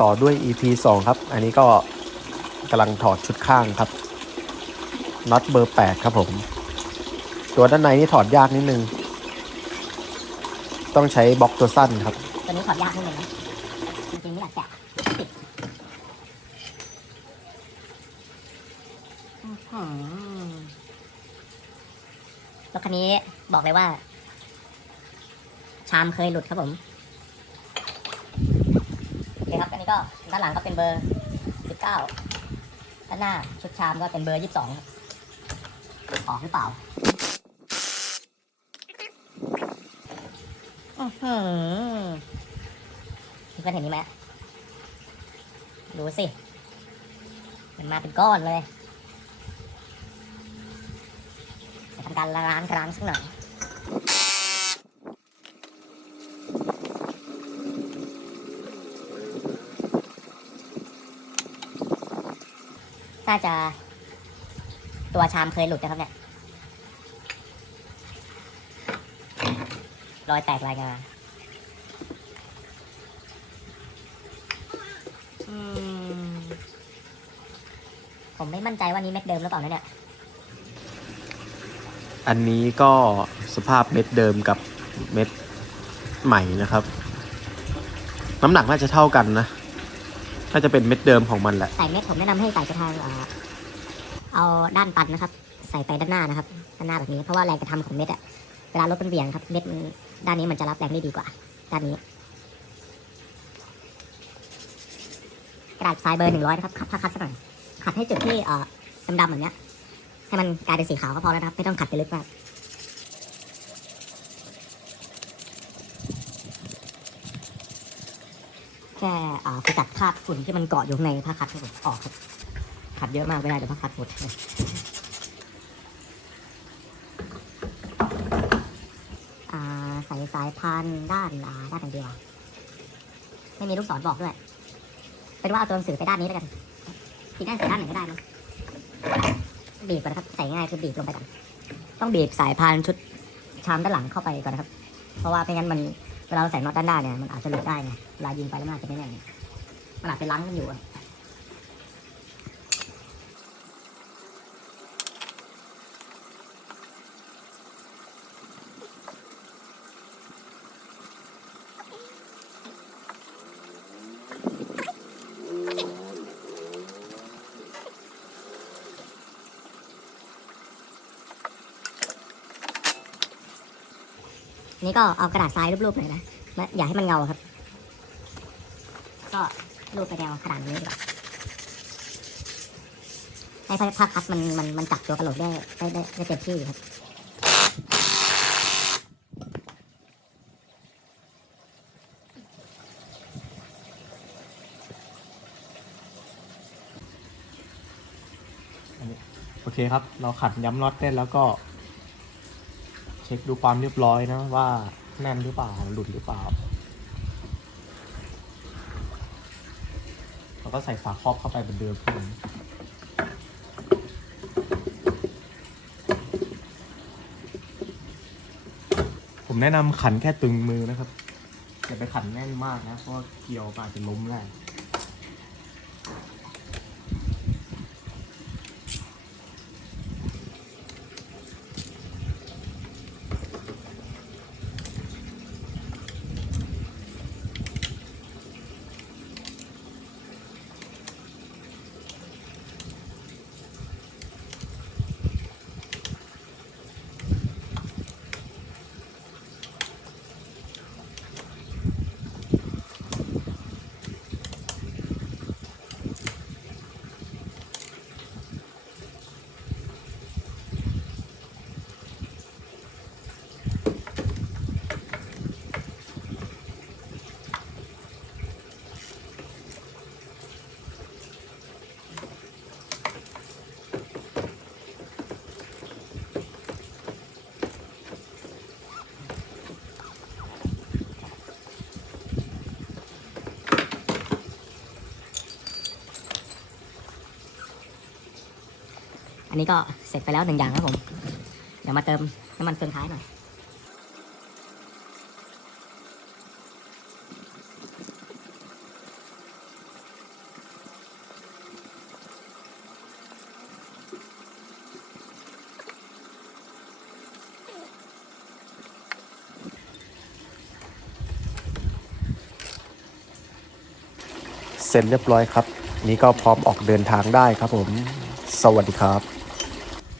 ต่อด้วย EP 2 ครับ อันนี้ก็กำลังถอดชุดข้างครับน็อตเบอร์ 8 ครับผม ตัวด้านในนี่ถอดยากนิดนึง ต้องใช้บล็อกตัวสั้นครับ ตัวนี้ถอดยากนิดนึงนะจริงๆไม่อยากแกะติดอื้อหือรถคันนี้บอกเลยว่า ชามเคยหลุดครับผมโอเคครับอันนี้ ก็ด้านหลังก็เป็นเบอร์สิบเก้าด้านหน้าชุดชามก็เป็นเบอร์ยี่สิบสองครับออกหรือเปล่าอือหือเพื่อนเห็นนี้ไหมดูสิ มันมาเป็นก้อนเลยจะทำการล้างล้งสักหน่อย น่าจะ ตัวชามเคยหลุดนะครับเนี่ยรอยแตกรายงานอืมผมไม่มั่นใจว่านี้เม็ดเดิมหรือเปล่านะเนี่ย อันนี้ก็สภาพเม็ดเดิมกับเม็ดใหม่นะครับ น้ำหนักน่าจะเท่ากันนะ น่าจะเป็นเม็ดเดิมของมันแหละ ใส่เม็ดผมแนะนำให้ใส่ไปทางเอ่อเอาด้านตันนะครับ ใส่ไปด้านหน้านะครับด้านหน้าแบบนี้เพราะว่าแรงกระทำของเม็ดอะเวลารถมันเหวี่ยงครับเม็ดมันด้านนี้มันจะรับแรงได้ดีกว่า ด้านนี้ กระดาษทรายเบอร์หนึ่งร้อยนะครับคัดคัดสักหน่อยขัดให้จุดที่เอ่อดำๆแบบเนี้ยให้มันกลายเป็นสีขาวก็พอแล้วนะครับไม่ต้องขัดไปลึกมาก แค่ขจัดคราบฝุ่นที่มันเกาะอยู่ในผ้าคัดให้ผมออกครับขัดเยอะมากไม่ได้เดี๋ยวผ้าคัดหมดอ่าใส่สายพันด้านด้านไหนดีวะไม่มีลูกศรบอกด้วย เป็นว่าเอาตัวหนังสือไปด้านนี้แล้วกันทีด้านใส่ด้านไหนก็ได้มั้งบีบก่อนนะครับใส่ง่ายคือบีบลงไปก่อนต้องบีบสายพานชุดชามด้านหลังเข้าไปก่อนนะครับ เพราะว่าไม่งั้นมัน เวลาเราใส่น็อตด้านหน้าเนี่ยมันอาจจะหลุดได้ไงเวลายิงไปแล้วมันอาจจะไม่แน่นมันอาจจะลังกันอยู่ นี่ก็เอากระดาษทรายรูปๆหน่อยนะและอย่าให้มันเงาครับ ก็รูปไปแนวขนาดนี้ดีกว่าให้ผ้าคัดมันมันมันจับตัวกระโหลกได้ได้ได้ได้เต็มที่ครับโอเคครับ เราขัดย้ำน็อตได้แล้วก็ เช็คดูความเรียบร้อยนะว่าแน่นหรือเปล่าหลุดหรือเปล่าเราก็ใส่ฝาครอบเข้าไปเหมือนเดิมครับผมผมแนะนำขันแค่ตึงมือนะครับอย่าไปขันแน่นมากนะเพราะว่าเกี่ยวอาจจะล้มได้ นนี้ก็เสร็จไปแล้วหนึ่งอย่างครับผม เดี๋ยวมาเติมน้ำมันเฟืองท้ายหน่อยเสร็จเรียบร้อยครับ นี่ก็พร้อมออกเดินทางได้ครับผม สวัสดีครับ